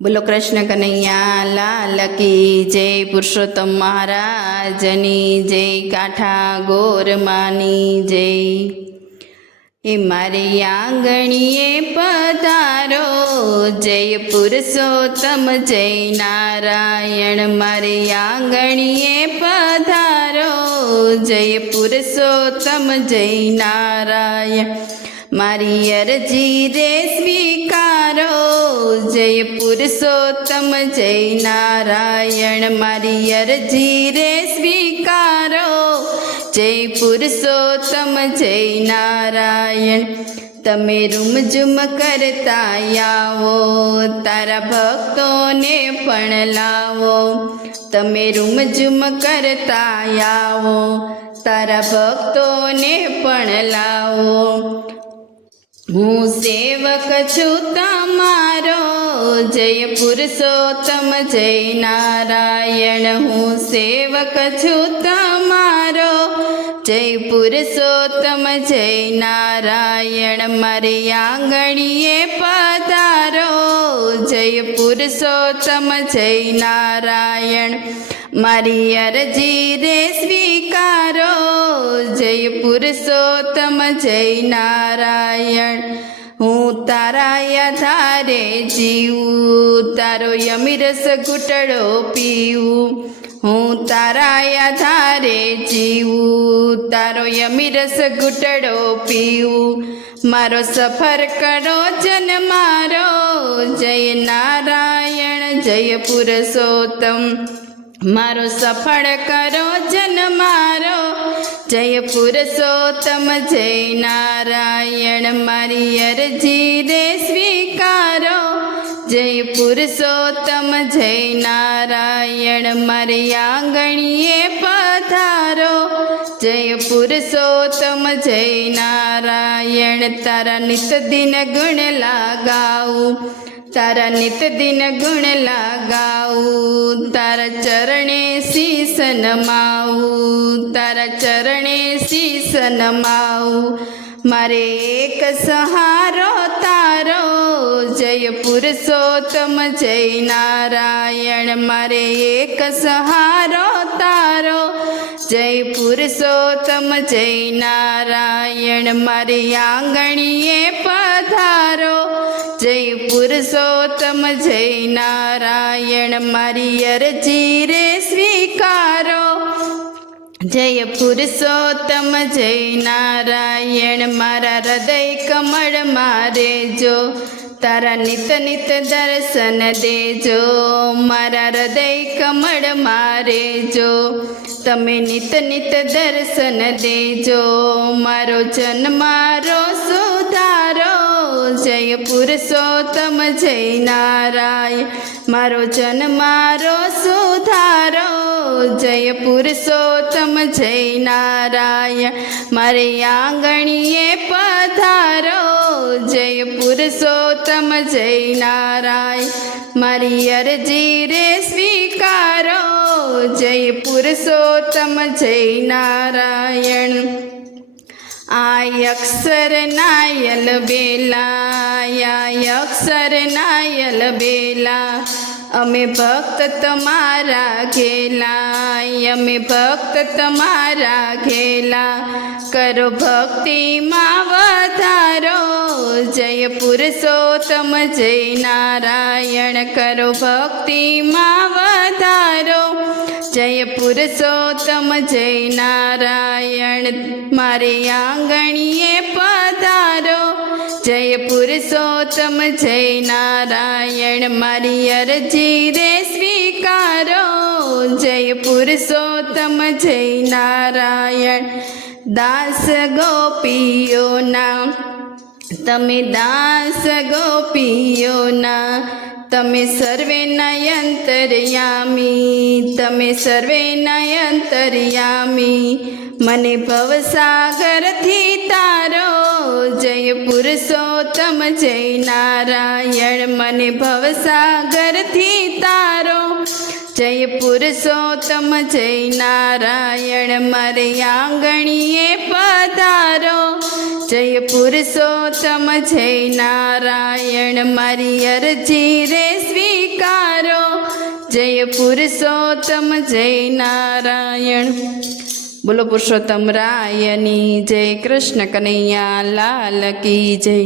બોલો કૃષ્ણ કનૈયા લાલ કી જય, પુરુષોત્તમ મહારાજની જય, કાંઠા ગોરમાની જય. એ મારી આંગણીએ પધારો, જય પુરુષોત્તમ જય નારાયણ. મારી આંગણીએ પધારો, જય પુરુષોત્તમ જય નારાયણ. મારી અરજી રે સ્વીકારો, જય પુરુષોત્તમ જય નારાયણ. મારી અરજી રે સ્વીકારો, જય પુરુષોત્તમ જય નારાયણ. તમે રૂમઝુમ કરતા આવો, તારા ભક્તોને પણ લાવો. તમે રૂમઝુમ કરતા આવો, તારા ભક્તોને પણ લાવો. હું સેવક છું તમારો, જય પુરુષોત્તમ જય નારાયણ. હું સેવક છું તમારો, જય પુરુષોત્તમ જય નારાયણ. મારી આંગણીએ પધારો, જય પુરુષોત્તમ જય નારાયણ. મારી અરજી રે સ્વીકારો, જય પુરુષોત્તમ જય નારાયણ. હું તારા આધારે જીવું, તારો યમીરસ ઘૂંટડો પીવું. હું તારા આધારે જીવું, તારો યમીરસ ઘૂંટડો પીવું. મારો સફર કરો જન મારો, જય નારાયણ જય પુરુષોત્તમ. મારો સફળ કરો જન મારો, જય પુરુષોત્તમ જય નારાયણ. મારી અરજી રે સ્વીકારો, જય પુરુષોત્તમ જય નારાયણ. મારી આંગણીએ પધારો, જય પુરુષોત્તમ જય નારાયણ. તારા નિત દિન ગુણ લાગાવું, તારા નિત દિન ગુણ લાગાવું. તારા ચરણે શીશ નમાવું, તારા ચરણે શીશ નમાવું. મારે એક સહારો તારો, જય પુરુષોત્તમ જય નારાયણ. મારે એક સહારો તારો, જય પુરુષોત્તમ જય નારાયણ. મારી આંગણીએ પધારો, જય પુરુષોત્તમ જય નારાયણ. મારી અરજી રે સ્વીકારો, જય પુરુષોત્તમ જય નારાયણ. મારા હૃદય કમળ મારે જો, તારા નિત નિત દર્શન દેજો. મારા હૃદય કમળ મારે જો, તમે નિત નિત દર્શન દેજો. મારો જન્મારો સુધારો, જય પુરુષોત્તમ જય નારાયણ. મારો જન્મારો સુધારો, જય પુરુષોત્તમ જય નારાયણ. મારી આંગણીએ પધારો, જય પુરુષોત્તમ જય નારાયણ. મારી અરજી રે સ્વીકારો, જય પુરુષોત્તમ જય નારાયણ. અક્ષર નાયલ બેલા, અક્ષર નાયલ બેલા. અમે ભક્ત તમારા ઘેલા, અમે ભક્ત તમારા ઘેલા. કરો ભક્તિમાં વધારો, જય પુરુષોત્તમ જય નારાયણ. કરો ભક્તિમાં વધારો, જય પુરુષોત્તમ જય નારાયણ. મારી આંગણીએ પધારો, જય પુરુષોત્તમ જય નારાયણ. મારી અરજી રે સ્વીકારો, જય પુરુષોત્તમ જય નારાયણ. દાસ ગોપીઓના, તમે દાસ ગોપીઓના, તમે સર્વે નયંતર્યામી, તમે સર્વે નયંતર્યામી. મને ભવસાગરથી તારો, જય પુરુષોત્તમ જય નારાયણ. મને ભવસાગરથી તારો, જય પુરુષોત્તમ જય નારાયણ. મારી આંગણીએ પધારો, જય પુરુષોત્તમ જય નારાયણ. મારી અરજી રે સ્વીકાર સ્વીકારો જય પુરુષોત્તમ જય નારાયણ બોલો પુરુષોત્તમ રાયની જય કૃષ્ણ કનૈયા લાલ કી જય